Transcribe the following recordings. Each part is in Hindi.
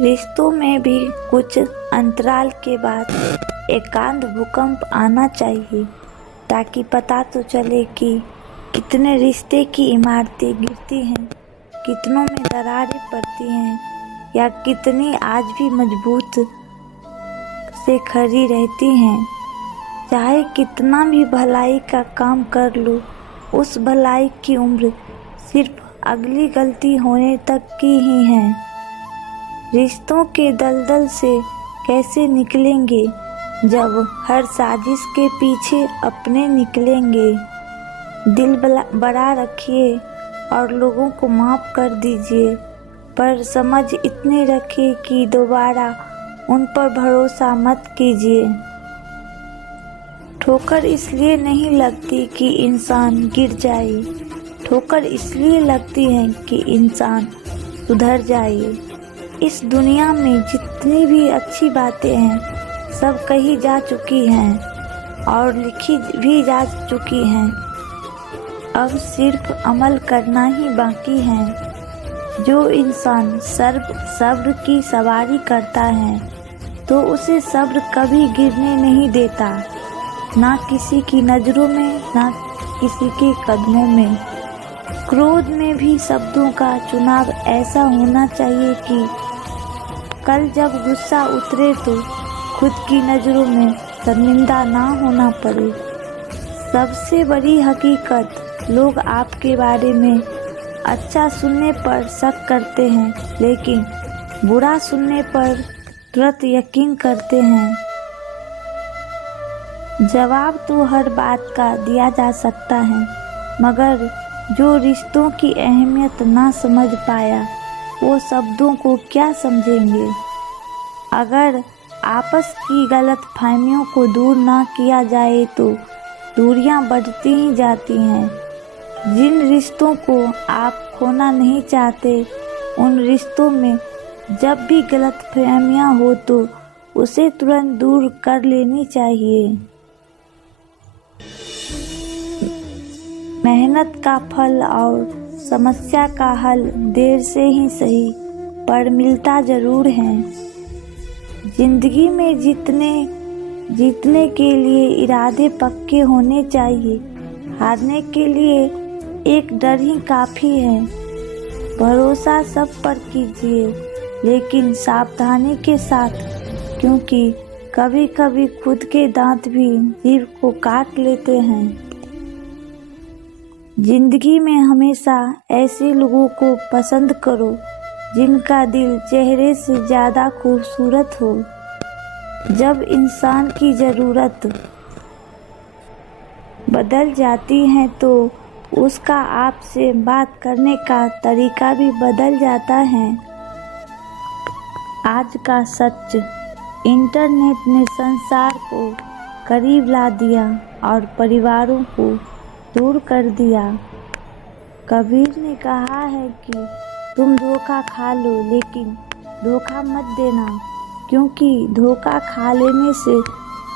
रिश्तों में भी कुछ अंतराल के बाद एकांत भूकंप आना चाहिए, ताकि पता तो चले कि कितने रिश्ते की इमारतें गिरती हैं, कितनों में दरारें पड़ती हैं, या कितनी आज भी मजबूत से खड़ी रहती हैं। चाहे कितना भी भलाई का काम कर लो, उस भलाई की उम्र सिर्फ अगली गलती होने तक की ही है। रिश्तों के दलदल से कैसे निकलेंगे जब हर साजिश के पीछे अपने निकलेंगे। दिल बड़ा रखिए और लोगों को माफ़ कर दीजिए, पर समझ इतने रखिए कि दोबारा उन पर भरोसा मत कीजिए। ठोकर इसलिए नहीं लगती कि इंसान गिर जाए, ठोकर इसलिए लगती है कि इंसान सुधर जाए। इस दुनिया में जितनी भी अच्छी बातें हैं, सब कही जा चुकी हैं और लिखी भी जा चुकी हैं। अब सिर्फ अमल करना ही बाकी है। जो इंसान सब्र की सवारी करता है, तो उसे सब्र कभी गिरने नहीं देता, ना किसी की नज़रों में, ना किसी के कदमों में। क्रोध में भी शब्दों का चुनाव ऐसा होना चाहिए कि कल जब गुस्सा उतरे तो खुद की नज़रों में शर्मिंदा ना होना पड़े। सबसे बड़ी हकीकत, लोग आपके बारे में अच्छा सुनने पर शक करते हैं, लेकिन बुरा सुनने पर तुरंत यकीन करते हैं। जवाब तो हर बात का दिया जा सकता है, मगर जो रिश्तों की अहमियत ना समझ पाया, वो शब्दों को क्या समझेंगे। अगर आपस की गलतफहमियों को दूर ना किया जाए तो दूरियां बढ़ती ही जाती हैं। जिन रिश्तों को आप खोना नहीं चाहते, उन रिश्तों में जब भी गलतफहमियां हो तो उसे तुरंत दूर कर लेनी चाहिए। मेहनत का फल और समस्या का हल देर से ही सही, पर मिलता ज़रूर है। जिंदगी में जीतने के लिए इरादे पक्के होने चाहिए, हारने के लिए एक डर ही काफ़ी है। भरोसा सब पर कीजिए, लेकिन सावधानी के साथ, क्योंकि कभी कभी खुद के दांत भी जीभ को काट लेते हैं। जिंदगी में हमेशा ऐसे लोगों को पसंद करो जिनका दिल चेहरे से ज़्यादा खूबसूरत हो। जब इंसान की ज़रूरत बदल जाती है तो उसका आपसे बात करने का तरीका भी बदल जाता है। आज का सच, इंटरनेट ने संसार को करीब ला दिया और परिवारों को दूर कर दिया। कबीर ने कहा है कि तुम धोखा खा लो, लेकिन धोखा मत देना, क्योंकि धोखा खा लेने से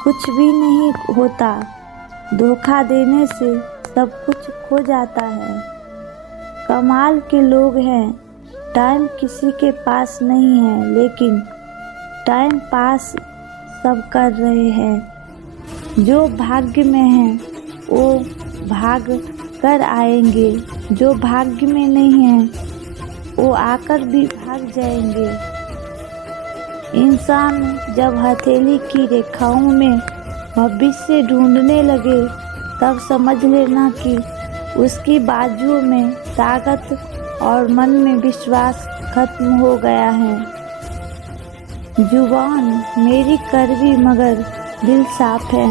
कुछ भी नहीं होता, धोखा देने से सब कुछ खो जाता है। कमाल के लोग हैं, टाइम किसी के पास नहीं है, लेकिन टाइम पास सब कर रहे हैं। जो भाग्य में है वो भाग कर आएंगे, जो भाग्य में नहीं है वो आकर भी भाग जाएंगे। इंसान जब हथेली की रेखाओं में भविष्य ढूंढने लगे, तब समझ लेना कि उसकी बाजुओं में ताकत और मन में विश्वास खत्म हो गया है। जुबान मेरी कड़वी मगर दिल साफ है,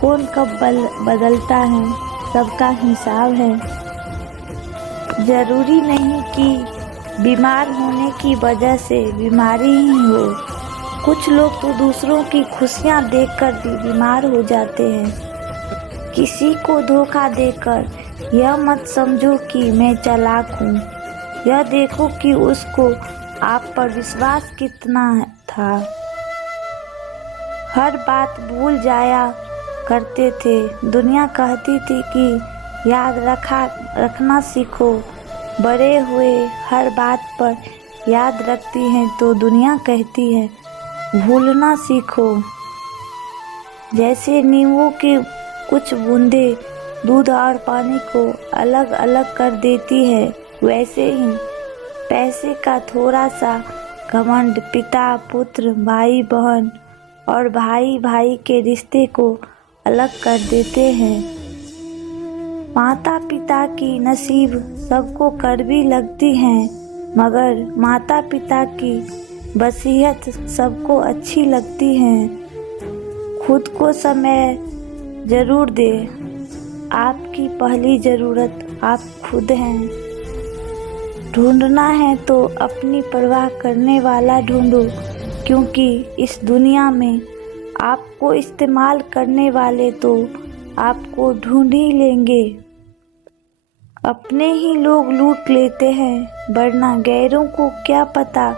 कौन कब बदलता है सबका हिसाब है। जरूरी नहीं कि बीमार होने की वजह से बीमारी ही हो, कुछ लोग तो दूसरों की खुशियां देखकर भी बीमार हो जाते हैं। किसी को धोखा देकर यह मत समझो कि मैं चालाक हूँ, यह देखो कि उसको आप पर विश्वास कितना था। हर बात भूल जाया करते थे, दुनिया कहती थी कि याद रखना सीखो, बड़े हुए हर बात पर याद रखती हैं तो दुनिया कहती है भूलना सीखो। जैसे नींबू की कुछ बूंदें दूध और पानी को अलग अलग कर देती है, वैसे ही पैसे का थोड़ा सा घमंड पिता पुत्र, भाई बहन और भाई भाई के रिश्ते को अलग कर देते हैं। माता पिता की नसीब सबको कड़वी लगती है, मगर माता पिता की वसीयत सबको अच्छी लगती है। खुद को समय जरूर दे, आपकी पहली ज़रूरत आप खुद हैं। ढूंढना है तो अपनी परवाह करने वाला ढूंढो, क्योंकि इस दुनिया में आपको इस्तेमाल करने वाले तो आपको ढूंढ ही लेंगे। अपने ही लोग लूट लेते हैं, वरना गैरों को क्या पता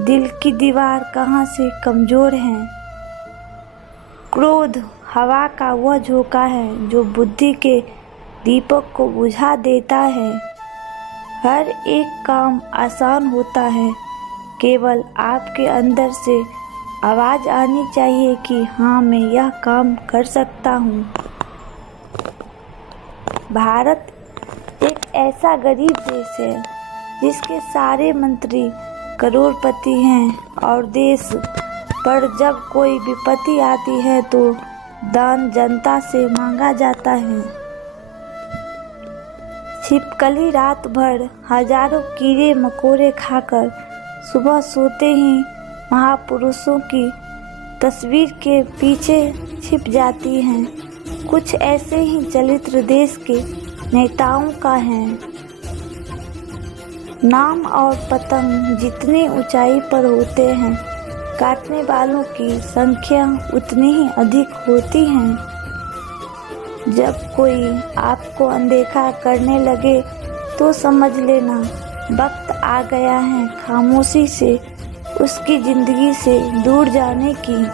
दिल की दीवार कहाँ से कमज़ोर है। क्रोध हवा का वह झोंका है जो बुद्धि के दीपक को बुझा देता है। हर एक काम आसान होता है, केवल आपके अंदर से आवाज़ आनी चाहिए कि हाँ मैं यह काम कर सकता हूँ। भारत एक ऐसा गरीब देश है जिसके सारे मंत्री करोड़पति हैं और देश पर जब कोई विपत्ति आती है तो दान जनता से मांगा जाता है। छिपकली रात भर हजारों कीड़े मकोड़े खाकर सुबह सोते ही महापुरुषों की तस्वीर के पीछे छिप जाती हैं। कुछ ऐसे ही चरित्र देश के नेताओं का है। नाम और पतंग जितनी ऊंचाई पर होते हैं, काटने वालों की संख्या उतनी ही अधिक होती है। जब कोई आपको अनदेखा करने लगे तो समझ लेना वक्त आ गया है खामोशी से उसकी जिंदगी से दूर जाने की।